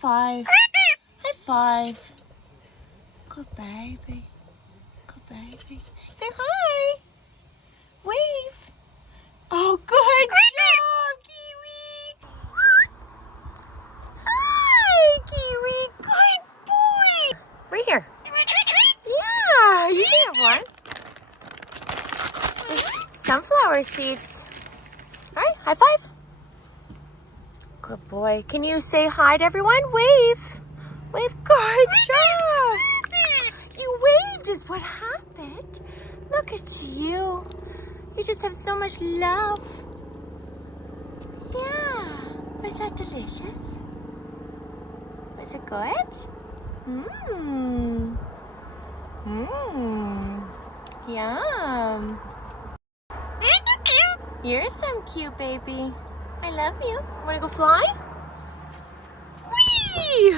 five. High five. Good baby. Good baby. Say hi. Wave. Oh, good job, Kiwi. Hi, Kiwi. Good boy. Right here. Yeah, you can have one. Sunflower seeds. All right, high five. Good boy. Can you say hi to everyone? Wave. Wave. Good job. You waved is what happened. Look at you. You just have so much love. Yeah. Was that delicious? Was it good? Mmm. Mmm. Yum. You're some cute baby. I love you. Want to go fly? Whee!